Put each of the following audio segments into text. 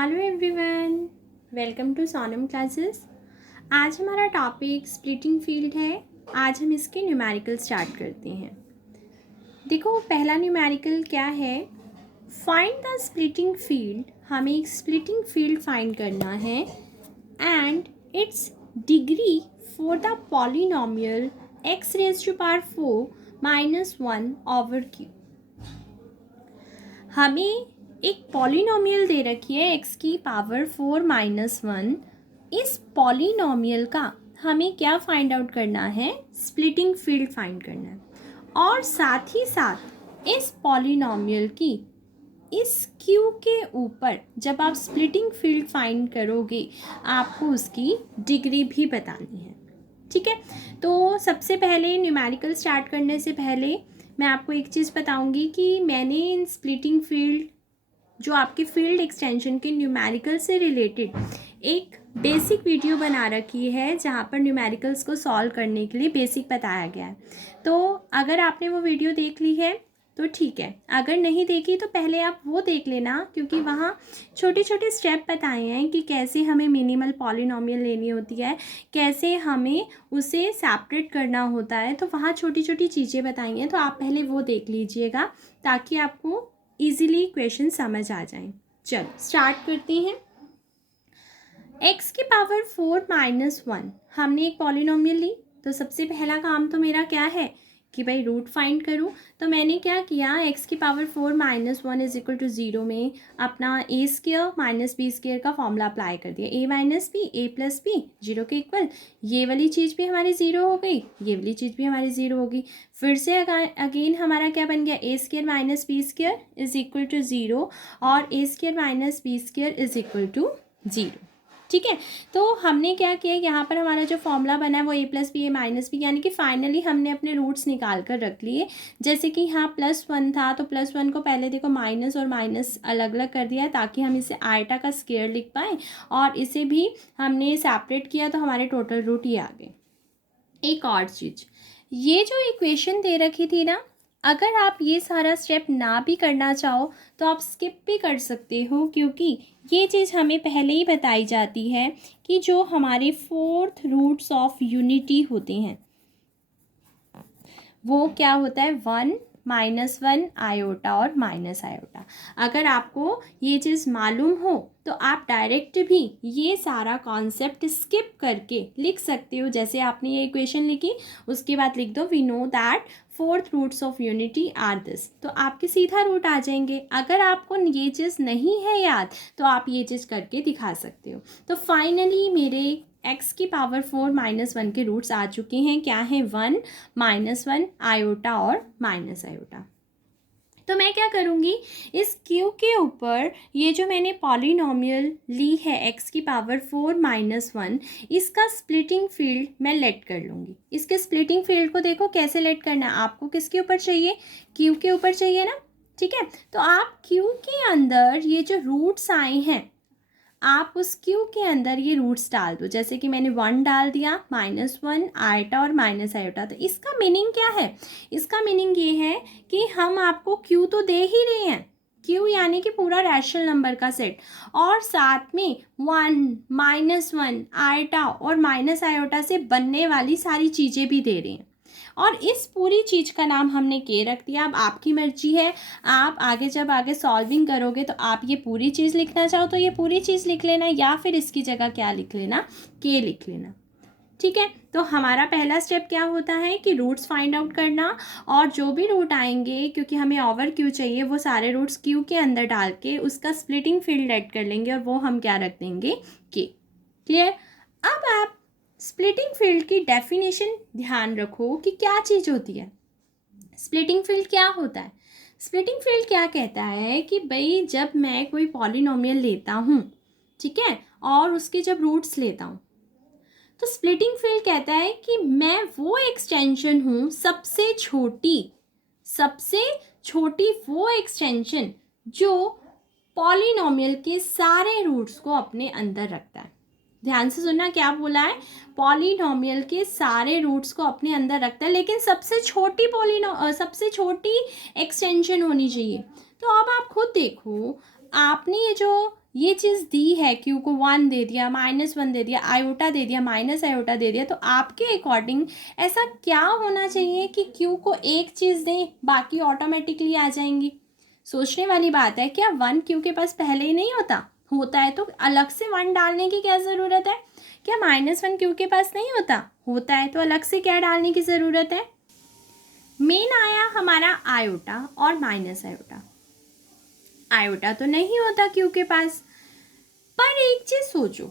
Hello everyone, welcome to Sonam classes. आज हमारा topic splitting field है। आज हम इसके न्यूमेरिकल स्टार्ट करते हैं। देखो, पहला न्यूमेरिकल क्या है, फाइंड द स्प्लिटिंग फील्ड। हमें एक स्प्लिटिंग फील्ड फाइंड करना है and its degree for the polynomial x raise to power 4 -1 over q। हमें एक पॉलिनोमियल दे रखी है x की पावर 4 -1। इस पॉलिनोमियल का हमें क्या फाइंड आउट करना है, स्प्लिटिंग फील्ड फाइंड करना है। और साथ ही साथ इस पॉलिनोमियल की इस q के ऊपर जब आप स्प्लिटिंग फील्ड फाइंड करोगे आपको उसकी डिग्री भी बतानी है। ठीक है, तो सबसे पहले न्यूमेरिकल स्टार्ट करने से पहले मैं आपको एक चीज़ बताऊंगी कि मैंने इन स्प्लिटिंग फील्ड जो आपके फील्ड एक्सटेंशन के न्यूमेरिकल से रिलेटेड एक बेसिक वीडियो बना रखी है जहाँ पर न्यूमेरिकल्स को सॉल्व करने के लिए बेसिक बताया गया है। तो अगर आपने वो वीडियो देख ली है तो ठीक है, अगर नहीं देखी तो पहले आप वो देख लेना, क्योंकि वहाँ छोटे छोटे स्टेप बताए हैं कि कैसे हमें मिनिमल पॉलिनोमियल लेनी होती है, कैसे हमें उसे सेपरेट करना होता है। तो वहाँ छोटी छोटी चीज़ें बताई हैं, तो आप पहले वो देख लीजिएगा ताकि आपको इजीली क्वेश्चन समझ आ जाए। चलो स्टार्ट करते हैं। x की पावर 4 -1 हमने एक पॉलिनोमियल ली, तो सबसे पहला काम तो मेरा क्या है कि भाई रूट फाइंड करूँ। तो मैंने क्या किया, x की पावर 4 -1 इज इक्वल टू 0 में अपना a square minus b square का फॉर्मूला अप्लाई कर दिया। a minus b a plus b 0 के इक्वल, ये वाली चीज़ भी हमारी 0 हो गई, ये वाली चीज़ भी हमारी 0 होगी। फिर से अगेन हमारा क्या बन गया, a square minus b square is equal to 0 और a square minus b square is equal to 0। ठीक है, तो हमने क्या किया, यहाँ पर हमारा जो फॉर्मूला बना है वो a plus b a minus b, यानी कि फाइनली हमने अपने रूट्स निकाल कर रख लिए। जैसे कि यहाँ +1 था तो +1 को पहले देखो माइनस और माइनस अलग अलग कर दिया है ताकि हम इसे आयटा का स्क्वायर लिख पाएँ, और इसे भी हमने सेपरेट किया तो हमारे टोटल रूट ये आ गए। एक और चीज़, ये जो इक्वेशन दे रखी थी ना, अगर आप ये सारा स्टेप ना भी करना चाहो तो आप स्किप भी कर सकते हो, क्योंकि ये चीज़ हमें पहले ही बताई जाती है कि जो हमारे फोर्थ रूट्स ऑफ यूनिटी होते हैं वो क्या होता है, 1 -1 आयोटा और माइनस आयोटा। अगर आपको ये चीज़ मालूम हो तो आप डायरेक्ट भी ये सारा कॉन्सेप्ट स्किप करके लिख सकते हो। जैसे आपने ये इक्वेशन लिखी, उसके बाद लिख दो we know that fourth roots of unity are this, तो आपके सीधा रूट आ जाएंगे। अगर आपको ये चीज़ नहीं है याद तो आप ये चीज़ करके दिखा सकते हो। तो फाइनली मेरे x की पावर 4 -1 के रूट्स आ चुके हैं। क्या है, 1 -1 आयोटा और माइनस आयोटा। तो मैं क्या करूँगी, इस q के ऊपर ये जो मैंने पॉलिनोमियल ली है x की पावर 4 -1, इसका स्प्लिटिंग फील्ड मैं लेट कर लूँगी। इसके स्प्लिटिंग फील्ड को देखो कैसे लेट करना है, आपको किसके ऊपर चाहिए, q के ऊपर चाहिए ना। ठीक है, तो आप q के अंदर ये जो रूट्स आए हैं आप उस q के अंदर ये रूट्स डाल दो। जैसे कि मैंने 1 डाल दिया, -1 आयोटा और माइनस आयोटा। तो इसका मीनिंग क्या है, इसका मीनिंग ये है कि हम आपको q तो दे ही रहे हैं, q यानी कि पूरा रैशनल नंबर का सेट, और साथ में 1 -1 आयोटा और माइनस आयोटा से बनने वाली सारी चीज़ें भी दे रहे हैं। और इस पूरी चीज़ का नाम हमने के रख दिया। अब आपकी मर्जी है, आप आगे जब आगे सॉल्विंग करोगे तो आप ये पूरी चीज़ लिखना चाहो तो ये पूरी चीज़ लिख लेना, या फिर इसकी जगह क्या लिख लेना, के लिख लेना। ठीक है, तो हमारा पहला स्टेप क्या होता है कि रूट्स फाइंड आउट करना, और जो भी रूट आएंगे क्योंकि हमें ओवर क्यू चाहिए, वो सारे रूट्स क्यू के अंदर डाल के उसका स्प्लिटिंग फील्ड ऐड कर लेंगे, और वो हम क्या रख देंगे, के। क्लियर। अब आप स्प्लिटिंग फील्ड की डेफिनेशन ध्यान रखो कि क्या चीज़ होती है। स्प्लिटिंग फील्ड क्या होता है, स्प्लिटिंग फील्ड क्या कहता है कि भाई जब मैं कोई पॉलिनोमियल लेता हूँ, ठीक है, और उसके जब रूट्स लेता हूँ, तो स्प्लिटिंग फील्ड कहता है कि मैं वो एक्सटेंशन हूँ, सबसे छोटी वो एक्सटेंशन जो पॉलिनोमियल के सारे रूट्स को अपने अंदर रखता है। ध्यान से सुनना क्या बोला है, पॉलिनोमियल के सारे रूट्स को अपने अंदर रखता है, लेकिन सबसे छोटी एक्सटेंशन होनी चाहिए। तो अब आप खुद देखो, आपने ये जो ये चीज़ दी है, क्यू को 1 दे दिया, -1 दे दिया, आयोटा दे दिया, माइनस आयोटा दे दिया, तो आपके अकॉर्डिंग ऐसा क्या होना चाहिए कि क्यू को एक चीज़ दें, बाकी ऑटोमेटिकली आ जाएंगी? सोचने वाली बात है। क्या 1 क्यू के पास पहले ही नहीं होता? होता है, तो अलग से 1 डालने की क्या ज़रूरत है? क्या -1 क्यू के पास नहीं होता? होता है, तो अलग से क्या डालने की ज़रूरत है? मेन आया हमारा आयोटा और माइनस आयोटा। आयोटा तो नहीं होता क्यू के पास। पर एक चीज सोचो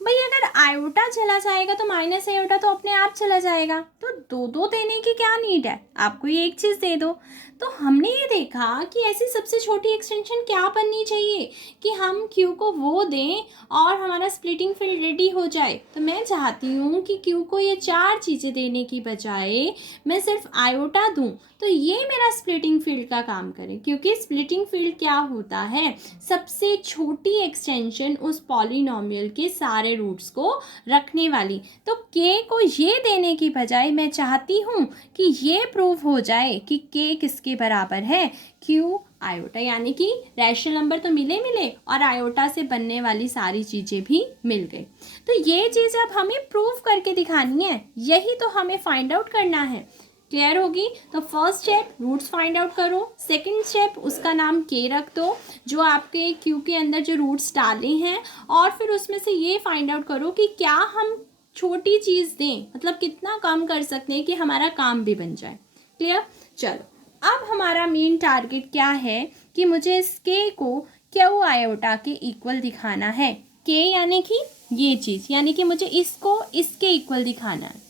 भाई, अगर आयोटा चला जाएगा तो माइनस आयोटा तो अपने आप चला जाएगा, तो दो दो देने की क्या नीड है? आपको ये एक चीज दे दो। तो हमने ये देखा कि ऐसी सबसे छोटी एक्सटेंशन क्या बननी चाहिए कि हम क्यू को वो दें और हमारा स्प्लिटिंग फील्ड रेडी हो जाए। तो मैं चाहती हूँ कि क्यू को ये 4 चीज़ें देने की बजाय मैं सिर्फ आयोटा दूँ, तो ये मेरा स्प्लिटिंग फील्ड का काम करे। क्योंकि स्प्लिटिंग फील्ड क्या होता है? सबसे छोटी एक्सटेंशन उस पॉलिनोमियल के सारे रूट्स को रखने वाली। तो के को ये देने की बजाय मैं चाहती हूँ कि ये प्रूव हो जाए कि के किसके बराबर है? क्यू आयोटा, यानी कि रैशनल नंबर तो मिले और आयोटा से बनने वाली सारी चीज़ें भी मिल गई। तो ये चीज़ अब हमें प्रूव करके दिखानी है, यही तो हमें फाइंड आउट करना है। क्लियर होगी? तो first step roots find out करो, सेकंड स्टेप उसका नाम के रख दो जो आपके क्यू के अंदर जो रूट्स डाले हैं, और फिर उसमें से ये फाइंड आउट करो कि क्या हम छोटी चीज़ दें, मतलब कितना कम कर सकते हैं कि हमारा काम भी बन जाए। क्लियर? चलो, अब हमारा मेन टारगेट क्या है कि मुझे इस के को क्यू आयोटा के इक्वल दिखाना है। के यानी कि ये चीज़, यानी कि मुझे इसको इसके इक्वल दिखाना है।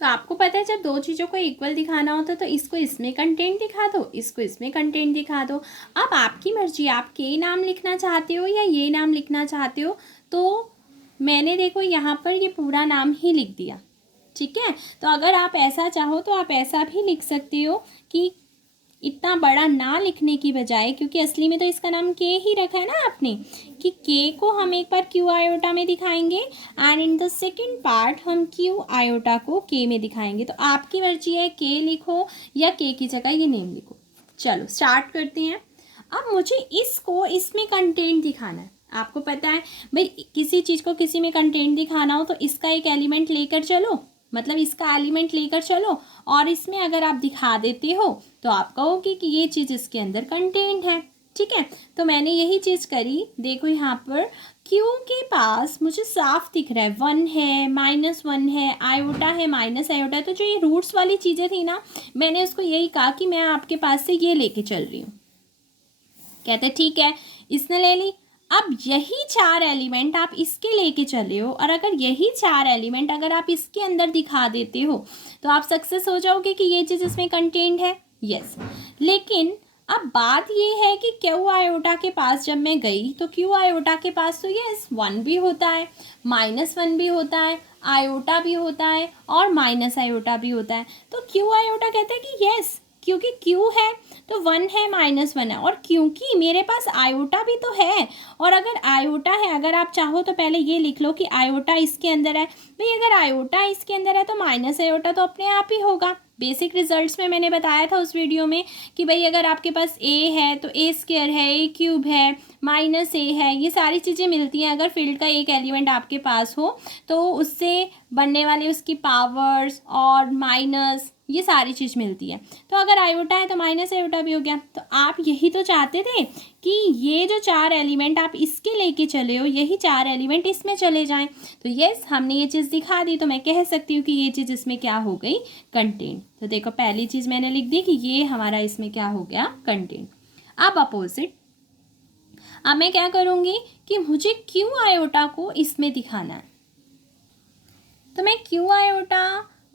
तो आपको पता है जब दो चीज़ों को इक्वल दिखाना होता है तो इसको इसमें कंटेंट दिखा दो, इसको इसमें कंटेंट दिखा दो। अब आपकी मर्जी, आप के नाम लिखना चाहते हो या ये नाम लिखना चाहते हो। तो मैंने देखो यहाँ पर ये पूरा नाम ही लिख दिया, ठीक है। तो अगर आप ऐसा चाहो तो आप ऐसा भी लिख सकते हो कि इतना बड़ा ना लिखने की बजाय, क्योंकि असली में तो इसका नाम के ही रखा है ना आपने, कि के को हम एक बार क्यू आयोटा में दिखाएंगे and in the second part हम क्यू आयोटा को के में दिखाएंगे। तो आपकी मर्जी है, के लिखो या के की जगह ये नेम लिखो। चलो स्टार्ट करते हैं। अब मुझे इसको इसमें कंटेंट दिखाना है। आपको पता है भाई, किसी चीज़ को किसी में कंटेंट दिखाना हो तो इसका एक एलिमेंट लेकर चलो, मतलब इसका एलिमेंट लेकर चलो और इसमें अगर आप दिखा देते हो तो आप कहोगे कि ये चीज़ इसके अंदर कंटेंट है, ठीक है। तो मैंने यही चीज़ करी। देखो यहाँ पर क्यू के पास मुझे साफ दिख रहा है 1 है, -1 है, आयोटा है, माइनस आयोटा है। तो जो ये रूट्स वाली चीज़ें थी ना, मैंने उसको यही कहा कि मैं आपके पास से ये लेके चल रही हूँ। कहते ठीक है, इसने ले ली। अब यही 4 एलिमेंट आप इसके लेके चले हो, और अगर यही 4 एलिमेंट अगर आप इसके अंदर दिखा देते हो तो आप सक्सेस हो जाओगे कि ये चीज़ इसमें कंटेंट है। यस, लेकिन अब बात ये है कि क्यू आयोटा के पास जब मैं गई तो क्यू आयोटा के पास तो यस 1 भी होता है, -1 भी होता है, आयोटा भी होता है और माइनस आयोटा भी होता है। तो क्यू आयोटा कहता है कि यस, क्योंकि क्यू है तो 1 है, -1 है, और क्योंकि मेरे पास आयोटा भी तो है, और अगर आयोटा है, अगर आप चाहो तो पहले ये लिख लो कि आयोटा इसके अंदर है। भाई अगर आयोटा इसके अंदर है तो माइनस आयोटा तो अपने आप ही होगा। बेसिक रिजल्ट्स में मैंने बताया था उस वीडियो में कि भाई अगर आपके पास ए है तो ए स्क्वायर है, ए क्यूब है, -a है, ये सारी चीज़ें मिलती हैं। अगर फील्ड का एक एलिमेंट आपके पास हो तो उससे बनने वाले उसकी पावर्स और माइनस, ये सारी चीज़ मिलती है। तो अगर आयोटा है तो माइनस आयोटा भी हो गया। तो आप यही तो चाहते थे कि ये जो 4 एलिमेंट आप इसके लेके चले हो, यही 4 एलिमेंट इसमें चले जाएं। तो यस, हमने ये चीज़ दिखा दी, तो मैं कह सकती हूँ कि ये चीज़ इसमें क्या हो गई? कंटेंट। तो देखो पहली चीज़ मैंने लिख दी कि ये हमारा इसमें क्या हो गया? कंटेंट। अब अपोजिट, अब मैं क्या करूँगी कि मुझे क्यू आयोटा को इसमें दिखाना है। तो मैं क्यू आयोटा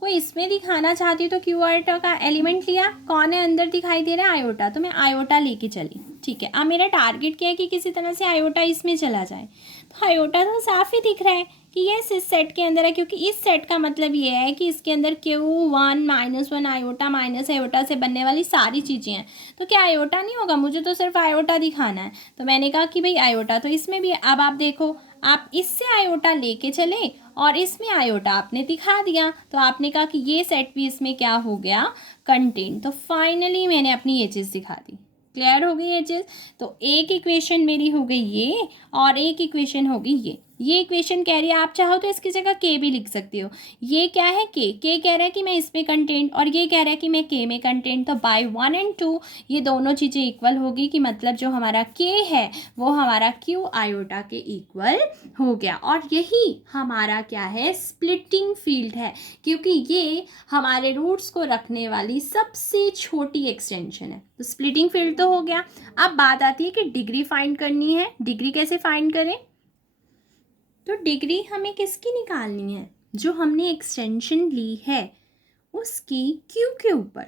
को इसमें दिखाना चाहती हूँ। तो क्यू आयोटा का एलिमेंट लिया, कौन है अंदर दिखाई दे रहा है? आयोटा। तो मैं आयोटा लेके चली, ठीक है। अब मेरा टारगेट क्या है कि किसी तरह से आयोटा इसमें चला जाए। तो आयोटा तो साफ ही दिख रहा है कि ये इस सेट के अंदर है, क्योंकि इस सेट का मतलब ये है कि इसके अंदर Q1 -1 आयोटा माइनस आयोटा से बनने वाली सारी चीज़ें हैं। तो क्या आयोटा नहीं होगा? मुझे तो सिर्फ आयोटा दिखाना है। तो मैंने कहा कि भाई आयोटा तो इसमें भी है। अब आप देखो, आप इससे आयोटा लेके चले और इसमें आयोटा आपने दिखा दिया, तो आपने कहा कि ये सेट भी इसमें क्या हो गया? कंटेंट। तो फाइनली मैंने अपनी ये चीज़ दिखा दी। क्लियर हो गई ये चीज़। तो एक इक्वेशन मेरी हो गई ये और एक इक्वेशन होगी ये इक्वेशन कह रही है, आप चाहो तो इसकी जगह के भी लिख सकते हो। ये क्या है, के कह रहा है कि मैं इसमें कंटेंट, और ये कह रहा है कि मैं के में कंटेंट। तो बाय 1 और 2 ये दोनों चीज़ें इक्वल होगी, कि मतलब जो हमारा के है वो हमारा क्यू आयोटा के इक्वल हो गया। और यही हमारा क्या है, स्प्लिटिंग फील्ड है, क्योंकि ये हमारे रूट्स को रखने वाली सबसे छोटी एक्सटेंशन है। तो स्प्लिटिंग फील्ड तो हो गया। अब बात आती है कि डिग्री फाइंड करनी है। डिग्री कैसे फाइंड करें? तो डिग्री हमें किसकी निकालनी है, जो हमने एक्सटेंशन ली है उसकी क्यू के ऊपर।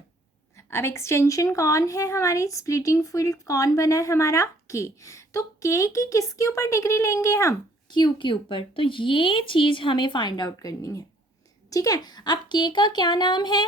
अब एक्सटेंशन कौन है हमारी, स्प्लिटिंग फील्ड कौन बना है हमारा, के। तो के की किसके ऊपर डिग्री लेंगे हम, क्यू के ऊपर। तो ये चीज़ हमें फाइंड आउट करनी है, ठीक है। अब के का क्या नाम है,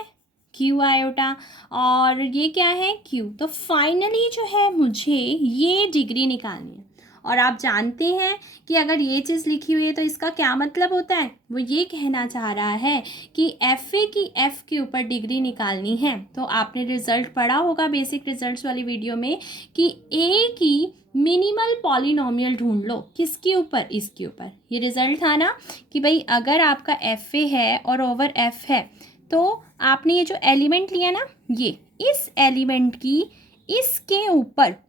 क्यू आयोटा, और ये क्या है, क्यू। तो फाइनली जो है मुझे ये डिग्री निकालनी है। और आप जानते हैं कि अगर ये चीज़ लिखी हुई है तो इसका क्या मतलब होता है, वो ये कहना चाह रहा है कि एफ ए की एफ के ऊपर डिग्री निकालनी है। तो आपने रिजल्ट पढ़ा होगा बेसिक रिजल्ट्स वाली वीडियो में कि ए की मिनिमल पॉलिनोमियल ढूंढ लो, किसके ऊपर, इसके ऊपर। ये रिजल्ट था ना कि भाई अगर आपका एफ ए है और ओवर एफ है, तो आपने ये जो एलिमेंट लिया ना, ये इस एलिमेंट की इसके ऊपर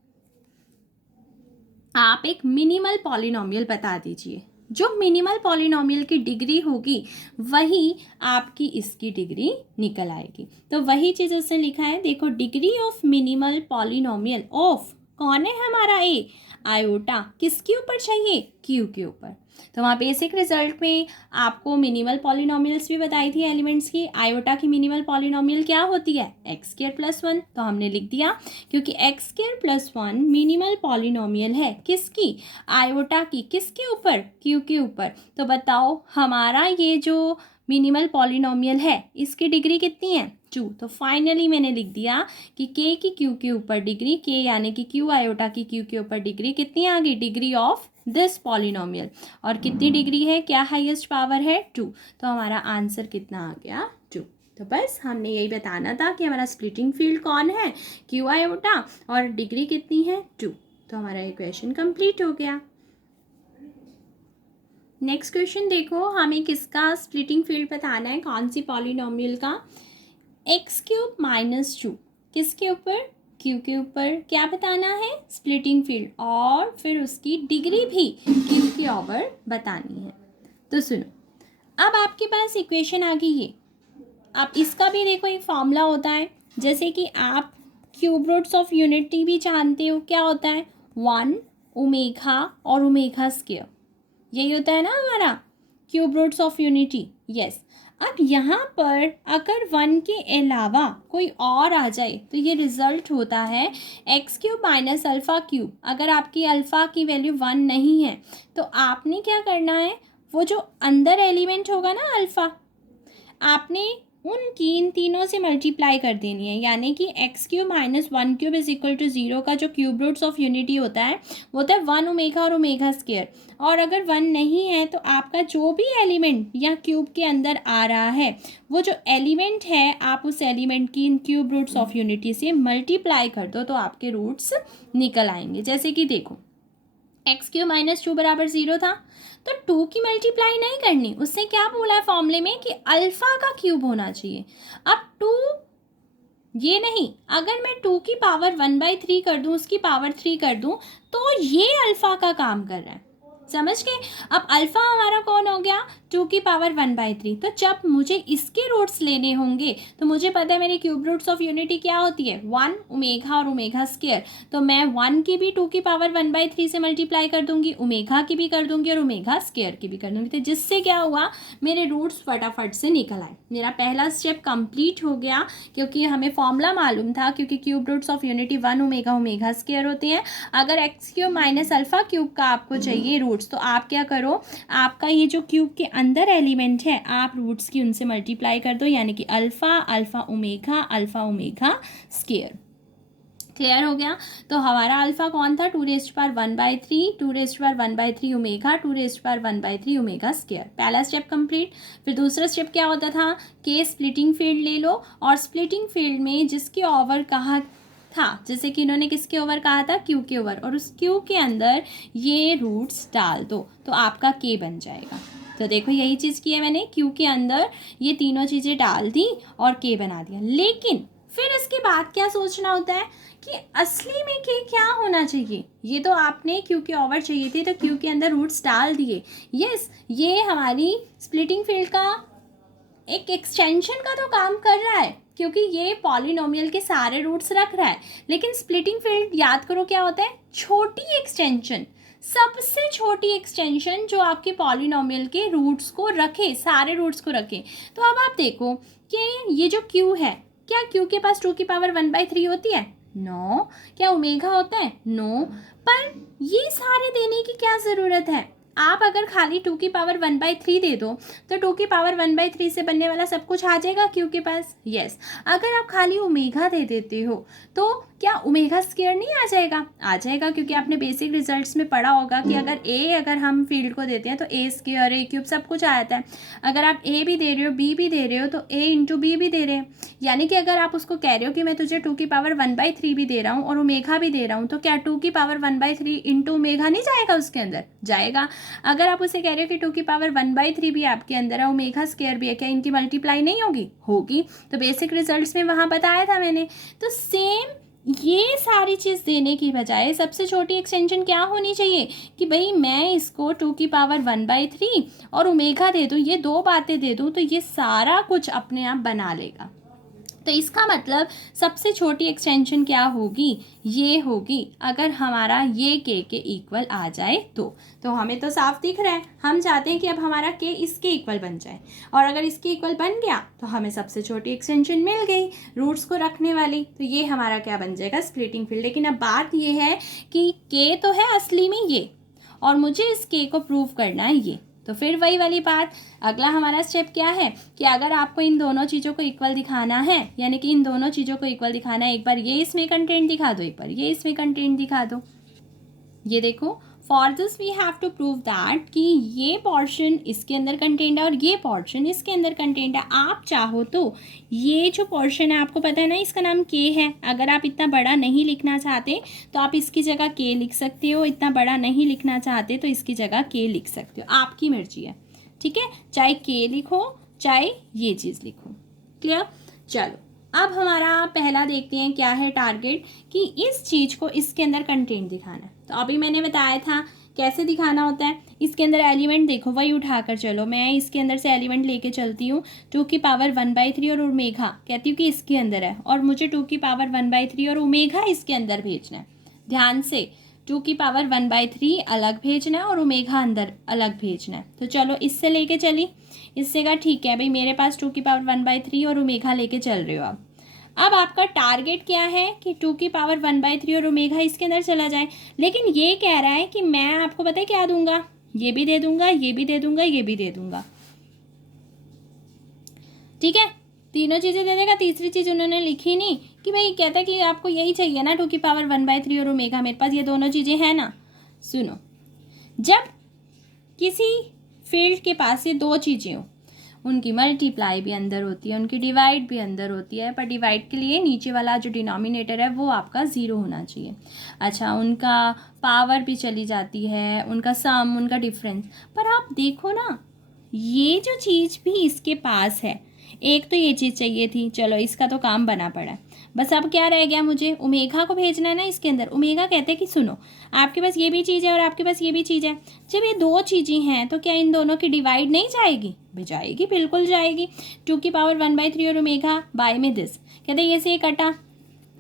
आप एक मिनिमल पॉलिनोमियल बता दीजिए। जो मिनिमल पॉलिनोमियल की डिग्री होगी वही आपकी इसकी डिग्री निकल आएगी। तो वही चीज़ उसने लिखा है, देखो, degree of minimal polynomial of, कौन है हमारा ए, आयोटा, किसके ऊपर चाहिए, क्यू के ऊपर। तो वहाँ बेसिक रिजल्ट में आपको मिनिमल पॉलिनोमियल्स भी बताई थी एलिमेंट्स की। आयोटा की मिनिमल पॉलिनोमियल क्या होती है, एक्स स्क्वायर प्लस 1। तो हमने लिख दिया, क्योंकि x square plus 1 minimal polynomial है किसकी, आयोटा की, किसके ऊपर, क्यू के ऊपर। तो बताओ हमारा ये जो मिनिमल पॉलिनोमियल है इसकी डिग्री कितनी है, 2। तो फाइनली मैंने लिख दिया कि के की क्यू के ऊपर डिग्री, के यानी कि क्यू आयोटा की क्यू के ऊपर डिग्री कितनी आ गई, डिग्री ऑफ दिस पॉलिनोमियल। और कितनी डिग्री है, क्या हाईएस्ट पावर है, 2। तो हमारा आंसर कितना आ गया, 2। तो बस हमने यही बताना था कि हमारा स्प्लिटिंग फील्ड कौन है, क्यू आयोटा, और डिग्री कितनी है, 2। तो हमारा इक्वेशन कंप्लीट हो गया। नेक्स्ट क्वेश्चन देखो, हमें किसका स्प्लिटिंग फील्ड बताना है, कौन सी पॉलिनोमियल का, एक्स क्यूब माइनस 2, किसके ऊपर, क्यू के ऊपर। क्या बताना है, स्प्लिटिंग फील्ड, और फिर उसकी डिग्री भी क्यू के ओवर बतानी है। तो सुनो, अब आपके पास इक्वेशन आ गई ये। आप इसका भी देखो एक फॉर्मूला होता है, जैसे कि आप क्यूब रूट्स ऑफ यूनिटी भी जानते हो, क्या होता है, 1 ओमेगा और ओमेगा स्क्वायर, यही होता है ना हमारा cube roots of unity, yes. अब यहाँ पर अगर 1 के अलावा कोई और आ जाए तो ये रिजल्ट होता है x cube minus alpha cube. अगर आपकी अल्फ़ा की वैल्यू 1 नहीं है तो आपने क्या करना है, वो जो अंदर एलिमेंट होगा ना अल्फ़ा, आपने उनकी इन तीनों से मल्टीप्लाई कर देनी है। यानी कि x cube minus 1 cube is equal to 0 का जो क्यूब रूट्स ऑफ यूनिटी होता है वो होता है 1 ओमेगा और ओमेगा स्क्वायर। और अगर 1 नहीं है तो आपका जो भी एलिमेंट या क्यूब के अंदर आ रहा है, वो जो एलिमेंट है आप उस एलिमेंट की इन क्यूब रूट्स ऑफ यूनिटी से मल्टीप्लाई कर दो तो आपके रूट्स निकल आएंगे। जैसे कि देखो, एक्स क्यूब माइनस 2 बराबर 0 था, तो 2 की मल्टीप्लाई नहीं करनी, उससे क्या बोला है फॉर्मूले में कि अल्फ़ा का क्यूब होना चाहिए। अब 2 ये नहीं, अगर मैं 2 की पावर 1/3 कर दूं, उसकी पावर 3 कर दूं, तो ये अल्फ़ा का काम कर रहा है, समझ गए। अब अल्फ़ा हमारा कौन हो गया, 2 की पावर 1/3। तो जब मुझे इसके रूट्स लेने होंगे तो मुझे पता है मेरी क्यूब रूट्स ऑफ यूनिटी क्या होती है, 1 ओमेगा और ओमेगा स्क्वायर। तो मैं 1 की भी 2 की पावर 1/3 से मल्टीप्लाई कर दूंगी, ओमेगा की भी कर दूंगी और ओमेगा स्क्वायर की भी कर दूंगी। तो जिससे क्या हुआ, मेरे रूट्स फटाफट से निकल आए। मेरा पहला स्टेप कंप्लीट हो गया, क्योंकि हमें फॉर्मूला मालूम था, क्योंकि cube roots of unity 1 omega omega square होते हैं। अगर x cube minus alpha cube का आपको चाहिए रूट्स, तो आप क्या करो, आपका ये जो क्यूब के अंदर एलिमेंट है आप रूट्स की उनसे मल्टीप्लाई कर दो, यानी कि alpha alpha omega square. Clear हो गया। तो हमारा अल्फ़ा कौन था, 2⁻1/3, 2⁻1/3 ओमेगा, 2⁻1/3 ओमेगा स्क्वायर। पहला स्टेप कंप्लीट। फिर दूसरा स्टेप क्या होता था, के स्प्लिटिंग फील्ड ले लो, और स्प्लिटिंग फील्ड में जिसके ओवर कहा था, जैसे कि इन्होंने किसके ओवर कहा था, क्यू के ओवर, और उस क्यू के अंदर ये रूट्स डाल दो तो आपका के बन जाएगा। तो देखो यही चीज़ की है मैंने, क्यू के अंदर ये तीनों चीज़ें डाल दी और के बना दिया। लेकिन फिर इसके बाद क्या सोचना होता है कि असली में के क्या होना चाहिए। ये तो आपने क्यू के ओवर चाहिए थे तो क्यू के अंदर रूट्स डाल दिए। यस, ये हमारी स्प्लिटिंग फील्ड का एक एक्सटेंशन का तो काम कर रहा है, क्योंकि ये पॉलिनोमियल के सारे रूट्स रख रहा है। लेकिन स्प्लिटिंग फील्ड याद करो क्या होता है, छोटी एक्सटेंशन, सबसे छोटी एक्सटेंशन जो आपके पॉलिनोमियल के रूट्स को रखे, सारे रूट्स को रखे। तो अब आप देखो कि ये जो क्यू है, क्या क्यू के पास 2 की पावर 1/3 होती है? नो। क्या ओमेगा होता है? नो। पर ये सारे देने की क्या ज़रूरत है? आप अगर खाली 2 की पावर 1/3 दे दो तो 2 की पावर 1/3 से बनने वाला सब कुछ आ जाएगा क्यू के पास। यस। अगर आप खाली ओमेगा दे देते हो तो क्या ओमेगा स्क्वायर नहीं आ जाएगा? आ जाएगा, क्योंकि आपने बेसिक रिजल्ट्स में पढ़ा होगा कि अगर हम फील्ड को देते हैं तो ए स्क्वायर ए क्यूब सब कुछ आ जाता है। अगर आप ए भी दे रहे हो बी भी दे रहे हो तो ए इंटू बी भी दे रहे हैं। यानी कि अगर आप उसको कह रहे हो कि मैं तुझे 2 की पावर 1/3 भी दे रहा हूँ और ओमेगा भी दे रहा हूँ, तो क्या 2 की पावर 1/3 इंटू ओमेगा नहीं जाएगा उसके अंदर? जाएगा। अगर आप उसे कह रहे हो कि 2 की पावर 1/3 भी आपके अंदर है, ओमेगा स्क्वायर भी है, क्या इनकी मल्टीप्लाई नहीं होगी? होगी। तो बेसिक रिजल्ट्स में वहाँ बताया था मैंने। तो सेम ये सारी चीज़ देने की बजाय सबसे छोटी एक्सटेंशन क्या होनी चाहिए कि भाई मैं इसको 2 की पावर 1/3 और ओमेगा दे दूँ, ये दो बातें दे दूँ तो ये सारा कुछ अपने आप बना लेगा। तो इसका मतलब सबसे छोटी एक्सटेंशन क्या होगी? ये होगी, अगर हमारा ये के इक्वल आ जाए तो हमें तो साफ दिख रहा है, हम चाहते हैं कि अब हमारा के इसके इक्वल बन जाए, और अगर इसके इक्वल बन गया तो हमें सबसे छोटी एक्सटेंशन मिल गई रूट्स को रखने वाली। तो ये हमारा क्या बन जाएगा? Splitting field. लेकिन अब बात ये है कि के तो है असली में ये, और मुझे इस के को प्रूव करना है ये। तो फिर वही वाली बात, अगला हमारा स्टेप क्या है कि अगर आपको इन दोनों चीज़ों को इक्वल दिखाना है, यानी कि इन दोनों चीज़ों को इक्वल दिखाना है, एक बार ये इसमें कंटेंट दिखा दो, एक बार ये इसमें कंटेंट दिखा दो। ये देखो, for this we have to prove that कि ये पोर्शन इसके अंदर कंटेंट है और ये पोर्शन इसके अंदर कंटेंट है। आप चाहो तो ये जो पोर्शन है, आपको पता है ना इसका नाम के है, अगर आप इतना बड़ा नहीं लिखना चाहते तो आप इसकी जगह के लिख सकते हो, इतना बड़ा नहीं लिखना चाहते तो इसकी जगह के लिख सकते हो, आपकी मर्जी है। ठीक है, चाहे के लिखो चाहे ये चीज़ लिखो। क्लियर? चलो अब हमारा पहला देखते हैं क्या है टारगेट, कि इस चीज़ को इसके अंदर कंटेंट दिखाना है। तो अभी मैंने बताया था कैसे दिखाना होता है। इसके अंदर एलिमेंट देखो, वही उठाकर चलो, मैं इसके अंदर से एलिमेंट लेके चलती हूँ 2 की पावर 1/3 और ओमेगा कहती हूँ कि इसके अंदर है, और मुझे 2 की पावर 1/3 और ओमेगा इसके अंदर भेजना है। ध्यान से, 2 की पावर 1/3 अलग भेजना है और ओमेगा अंदर अलग भेजना है। तो चलो इससे लेके चली, इससे कहा ठीक है भाई मेरे पास 2 की पावर 1/3 और ओमेगा लेके चल रहे हो। अब आपका टारगेट क्या है कि 2 की पावर 1/3 और ओमेगा इसके अंदर चला जाए। लेकिन ये कह रहा है कि मैं आपको पता है क्या दूंगा, ये भी दे दूंगा, ये भी दे दूंगा, ये भी दे दूंगा। ठीक है, तीनों चीज़ें दे देगा। तीसरी चीज़ उन्होंने लिखी नहीं कि भाई कहता है कि आपको यही चाहिए ना 2 की पावर 1/3 और ओमेगा, मेरे पास ये दोनों चीज़ें हैं ना। सुनो, जब किसी फील्ड के पास ये दो चीज़ें हो, उनकी मल्टीप्लाई भी अंदर होती है, उनकी डिवाइड भी अंदर होती है, पर डिवाइड के लिए नीचे वाला जो डिनोमिनेटर है वो आपका 0 होना चाहिए। अच्छा, उनका पावर भी चली जाती है, उनका सम, उनका डिफरेंस, पर आप देखो ना ये जो चीज़ भी इसके पास है, एक तो ये चीज़ चाहिए थी, चलो इसका तो काम बना पड़ा है। बस अब क्या रह गया, मुझे ओमेगा को भेजना है ना इसके अंदर। ओमेगा कहते हैं कि सुनो आपके पास ये भी चीज़ है और आपके पास ये भी चीज़ है, जब ये दो चीज़ें हैं तो क्या इन दोनों की डिवाइड नहीं जाएगी? जाएगी, बिल्कुल जाएगी। 2 की पावर 1/3 और ओमेगा बाय में दिस, कहते ये से कटा,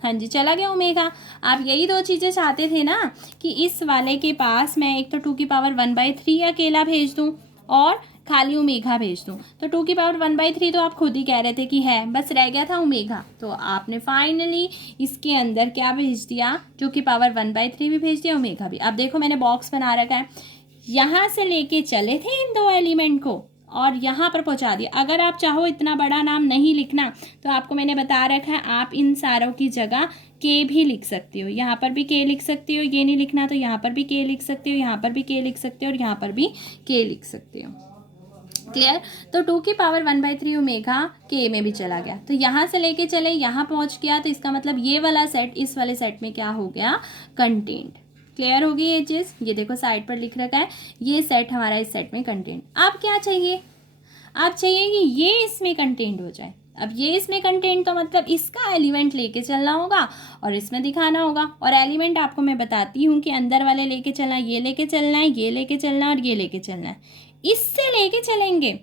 हाँ जी चला गया ओमेगा। आप यही दो चीज़ें चाहते थे ना कि इस वाले के पास मैं एक तो 2 की पावर 1/3 अकेला भेज दूँ और खाली ओमेगा भेज दूँ। तो 2 की पावर 1/3 तो आप खुद ही कह रहे थे कि है, बस रह गया था ओमेगा, तो आपने फाइनली इसके अंदर क्या भेज दिया, 2 की पावर 1/3 भी भेज दिया, ओमेगा भी। अब देखो मैंने बॉक्स बना रखा है, यहाँ से लेके चले थे इन दो एलिमेंट को और यहाँ पर पहुँचा दिया। अगर आप चाहो इतना बड़ा नाम नहीं लिखना तो आपको मैंने बता रखा है आप इन सारों की जगह के भी लिख सकते हो, यहाँ पर भी के लिख सकते हो, ये नहीं लिखना तो यहाँ पर भी के लिख सकते हो, यहाँ पर भी के लिख सकते हो और यहाँ पर भी के लिख सकते हो। क्लियर। तो 2⁻⁴ ओमेगा के में भी चला गया, तो यहाँ से लेके चले यहाँ पहुँच गया, तो इसका मतलब ये वाला सेट इस वाले सेट में क्या हो गया, कंटेंट। क्लियर होगी ये चीज़। ये देखो साइड पर लिख रखा है, ये सेट हमारा इस सेट में कंटेंट। आप क्या चाहिए, आप चाहिए कि ये इसमें कंटेंट हो जाए। अब ये इसमें कंटेंट तो मतलब इसका एलिमेंट लेके चलना होगा और इसमें दिखाना होगा। और एलिमेंट आपको मैं बताती हूँ कि अंदर वाले लेके चलना है, ये लेके चलना है, ये लेके चलना है और ये लेके चलना है। इससे लेके चलेंगे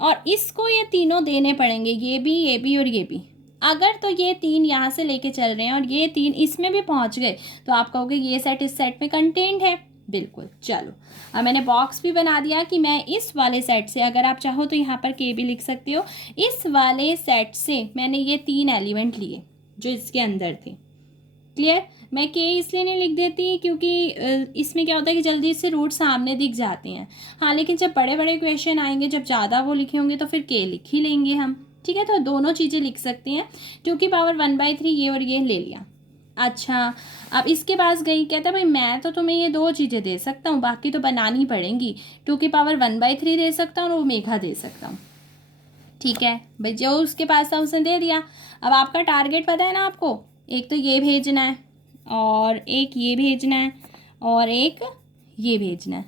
और इसको ये तीनों देने पड़ेंगे, ये भी और ये भी। अगर तो ये तीन यहाँ से लेके चल रहे हैं और ये तीन इसमें भी पहुँच गए तो आप कहोगे ये सेट इस सेट में कंटेंट है। बिल्कुल। चलो अब मैंने बॉक्स भी बना दिया कि मैं इस वाले सेट से, अगर आप चाहो तो यहाँ पर के भी लिख सकते हो, इस वाले सेट से मैंने ये तीन एलिमेंट लिए जो इसके अंदर थे। क्लियर। मैं के इसलिए नहीं लिख देती क्योंकि इसमें क्या होता है कि जल्दी से रूट सामने दिख जाते हैं। हाँ, लेकिन जब बड़े बड़े क्वेश्चन आएंगे, जब ज़्यादा वो लिखे होंगे तो फिर के लिख ही लेंगे हम। ठीक है, तो दोनों चीज़ें लिख सकते हैं। 2⁻⁴ ये और ये ले लिया। अच्छा, अब इसके पास गई, कहता भाई मैं तो तुम्हें ये दो चीज़ें दे सकता हूँ, बाकी तो बनानी पड़ेंगी। 2⁻⁴ दे सकता हूँ और ओमेगा दे सकता हूँ। ठीक है भाई, जो उसके पास था उसने दे दिया। अब आपका टारगेट पता है ना आपको, एक तो ये भेजना है और एक ये भेजना है और एक ये भेजना है।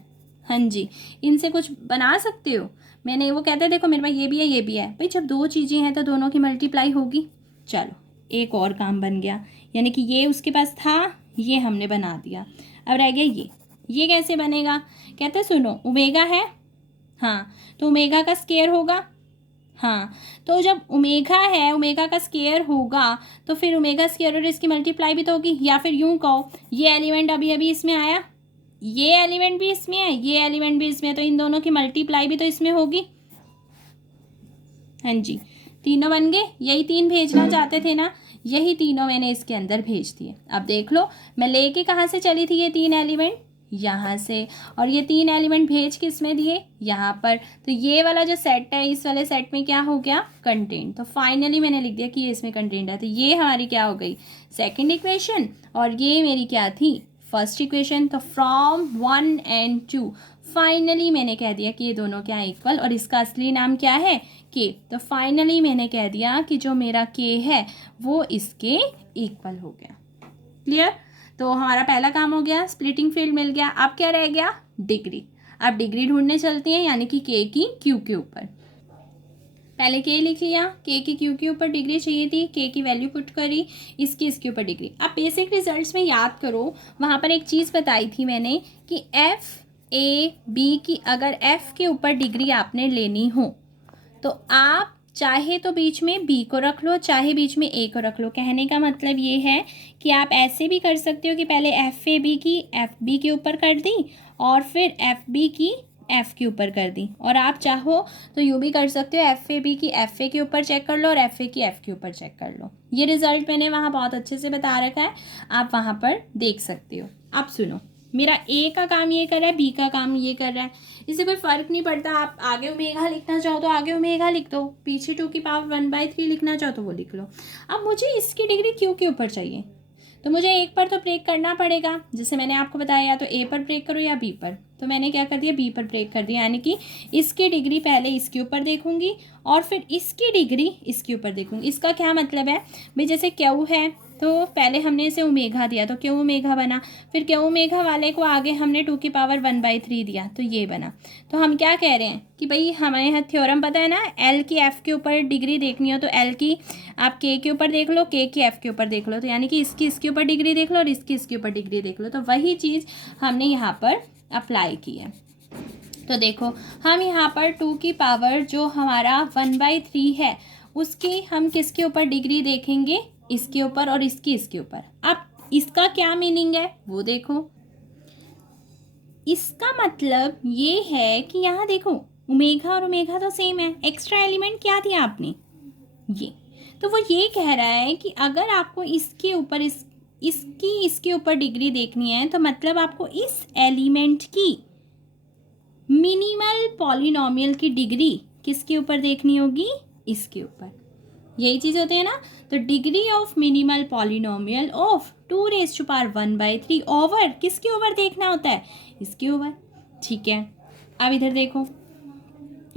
हाँ जी, इनसे कुछ बना सकते हो। मैंने वो कहते हैं देखो मेरे पास ये भी है ये भी है, भाई जब दो चीज़ें हैं तो दोनों की मल्टीप्लाई होगी। चलो एक और काम बन गया, यानी कि ये उसके पास था, ये हमने बना दिया। अब रह गया ये कैसे बनेगा। कहते सुनो ओमेगा है, हाँ तो ओमेगा का स्क्वायर होगा। हाँ, तो जब ओमेगा है, ओमेगा का स्क्वायर होगा तो फिर ओमेगा स्क्वायर और इसकी मल्टीप्लाई भी तो होगी। या फिर यूँ कहो, ये एलिमेंट अभी अभी इसमें आया, ये एलिमेंट भी इसमें है, ये एलिमेंट भी इसमें है, तो इन दोनों की मल्टीप्लाई भी तो इसमें होगी। हाँ जी, तीनों बन गए। यही तीन भेजना चाहते थे ना, यही तीनों मैंने इसके अंदर भेज दिए। अब देख लो मैं लेके कहाँ से चली थी, ये तीन एलिमेंट यहाँ से, और ये तीन एलिमेंट भेज किस में दिए, यहाँ पर। तो ये वाला जो सेट है, इस वाले सेट में क्या हो गया, कंटेंट। तो फाइनली मैंने लिख दिया कि ये इसमें कंटेंट है। तो ये हमारी क्या हो गई, सेकंड इक्वेशन, और ये मेरी क्या थी, फर्स्ट इक्वेशन। तो फ्रॉम 1 and 2 फाइनली मैंने कह दिया कि ये दोनों क्या इक्वल, और इसका असली नाम क्या है, के। तो फाइनली मैंने कह दिया कि जो मेरा के है वो इसके इक्वल हो गया। क्लियर। तो हमारा पहला काम हो गया, स्प्लिटिंग फील्ड मिल गया। अब क्या रह गया, डिग्री। अब डिग्री ढूंढने चलती हैं, यानी कि के की क्यू के ऊपर। पहले के लिख लिया, के की क्यू के ऊपर डिग्री चाहिए थी, के की वैल्यू पुट करी, इसके ऊपर डिग्री। अब बेसिक रिजल्ट्स में याद करो, वहाँ पर एक चीज़ बताई थी मैंने कि FAB की अगर F के ऊपर डिग्री आपने लेनी हो तो आप चाहे तो बीच में B को रख लो, चाहे बीच में A को रख लो। कहने का मतलब ये है कि आप ऐसे भी कर सकते हो कि पहले FAB की FB के ऊपर कर दी और फिर FB की F के ऊपर कर दी, और आप चाहो तो यूँ भी कर सकते हो, FAB की FA के ऊपर चेक कर लो और FA की F के ऊपर चेक कर लो। ये रिजल्ट मैंने वहाँ बहुत अच्छे से बता रखा है, आप वहाँ पर देख सकते हो। अब सुनो, मेरा ए का काम ये कर रहा है, बी का काम ये कर रहा है, इससे कोई फ़र्क नहीं पड़ता। आप आगे ओमेगा लिखना चाहो तो आगे ओमेगा लिख दो, पीछे 2⁻⁴ लिखना चाहो तो वो लिख लो। अब मुझे इसकी डिग्री क्यू के ऊपर चाहिए, तो मुझे एक पर तो ब्रेक करना पड़ेगा। जैसे मैंने आपको बताया, या तो ए पर ब्रेक करो या बी पर। तो मैंने क्या कर दिया, बी पर ब्रेक कर दिया, यानी कि इसकी डिग्री पहले इसके ऊपर देखूंगी और फिर इसकी डिग्री इसके ऊपर देखूंगी। इसका क्या मतलब है भाई, जैसे क्यू है तो पहले हमने इसे ओमेगा दिया तो क्यू ओमेगा बना, फिर क्यू ओमेगा वाले को आगे हमने 2⁻⁴ दिया तो ये बना। तो हम क्या कह रहे हैं कि भाई हमें यहाँ थ्योरम पता है ना, एल की एफ़ के ऊपर डिग्री देखनी हो तो एल की आप के ऊपर देख लो, के की एफ़ के ऊपर देख लो, तो यानी कि इसके ऊपर डिग्री देख लो और इसके ऊपर डिग्री देख लो। तो वही चीज़ हमने यहाँ पर अप्लाई की है। तो देखो हम यहाँ पर 2 की पावर जो हमारा 1/3 है उसकी हम किसके ऊपर डिग्री देखेंगे, इसके ऊपर और इसके ऊपर। अब इसका क्या मीनिंग है वो देखो, इसका मतलब ये है कि यहाँ देखो ओमेगा और ओमेगा तो सेम है, एक्स्ट्रा एलिमेंट क्या दिया आपने, ये। तो वो ये कह रहा है कि अगर आपको इसके ऊपर इसके ऊपर डिग्री देखनी है तो मतलब आपको इस एलिमेंट की मिनिमल पॉलिनोमियल की डिग्री किसके ऊपर देखनी होगी, इसके ऊपर। यही चीज़ होती है ना। तो degree of minimal polynomial of 2⁻⁴ over किसके ओवर देखना होता है, इसके ओवर। ठीक है, अब इधर देखो,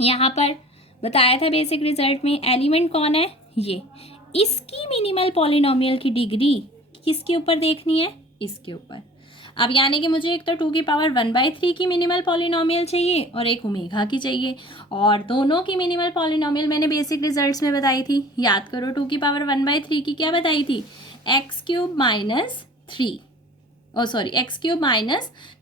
यहाँ पर बताया था बेसिक रिजल्ट में एलिमेंट कौन है, ये। इसकी मिनिमल पॉलिनोमियल की डिग्री किसके ऊपर देखनी है, इसके ऊपर। अब यानी कि मुझे एक तो 2⁻⁴ की मिनिमल पॉलिनोमियल चाहिए और एक ओमेगा की चाहिए, और दोनों की मिनिमल पॉलिनोमियल मैंने बेसिक रिजल्ट्स में बताई थी, याद करो। 2⁻⁴ की क्या बताई थी, x³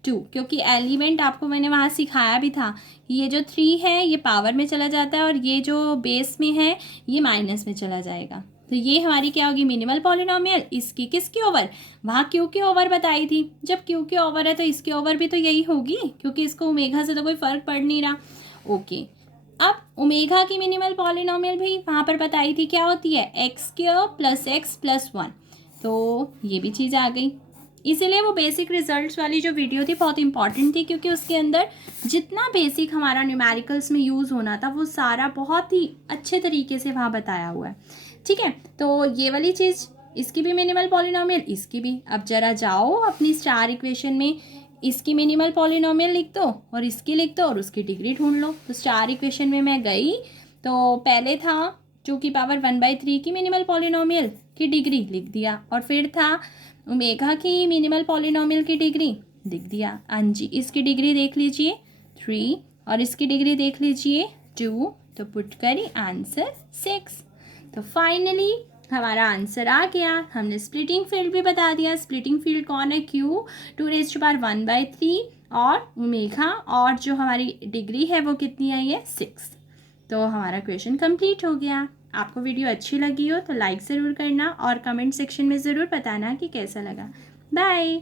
-2, क्योंकि एलिमेंट आपको मैंने वहाँ सिखाया भी था कि ये जो 3 है ये पावर में चला जाता है और ये जो बेस में है ये माइनस में चला जाएगा। तो ये हमारी क्या होगी, मिनिमल पॉलिनोमियल। इसकी किसके ओवर, वहाँ क्यू के ओवर बताई थी। जब क्यू के ओवर है तो इसके ओवर भी तो यही होगी, क्योंकि इसको ओमेगा से तो कोई फ़र्क पड़ नहीं रहा। ओके, अब ओमेगा की मिनिमल पॉलिनोमियल भी वहाँ पर बताई थी, क्या होती है, x³ + x + 1। तो ये भी चीज़ आ गई। इसीलिए वो बेसिक रिजल्ट्स वाली जो वीडियो थी बहुत इंपॉर्टेंट थी, क्योंकि उसके अंदर जितना बेसिक हमारा न्यूमेरिकल्स में यूज़ होना था वो सारा बहुत ही अच्छे तरीके से वहाँ बताया हुआ है। ठीक है, तो ये वाली चीज़, इसकी भी मिनिमल पॉलिनोमियल, इसकी भी। अब जरा जाओ अपनी स्टार इक्वेशन में इसकी मिनिमल पॉलिनोमियल लिख दो और इसकी लिख दो और उसकी डिग्री ढूंढ लो। तो स्टार इक्वेशन में मैं गई तो पहले था 2⁻⁴ की मिनिमल पॉलिनोमियल की डिग्री लिख दिया, और फिर था ओमेगा की मिनिमल पॉलिनोमियल की डिग्री लिख दिया। हाँ जी, इसकी डिग्री देख लीजिए 3 और इसकी डिग्री देख लीजिए 2, तो पुट करी आंसर 6। तो फाइनली हमारा आंसर आ गया। हमने स्प्लिटिंग फील्ड भी बता दिया। स्प्लिटिंग फील्ड कौन है, Q 2⁻⁴ और ओमेगा, और जो हमारी डिग्री है वो कितनी आई है, 6। तो हमारा क्वेश्चन कंप्लीट हो गया। आपको वीडियो अच्छी लगी हो तो लाइक ज़रूर करना और कमेंट सेक्शन में ज़रूर बताना कि कैसा लगा। बाय।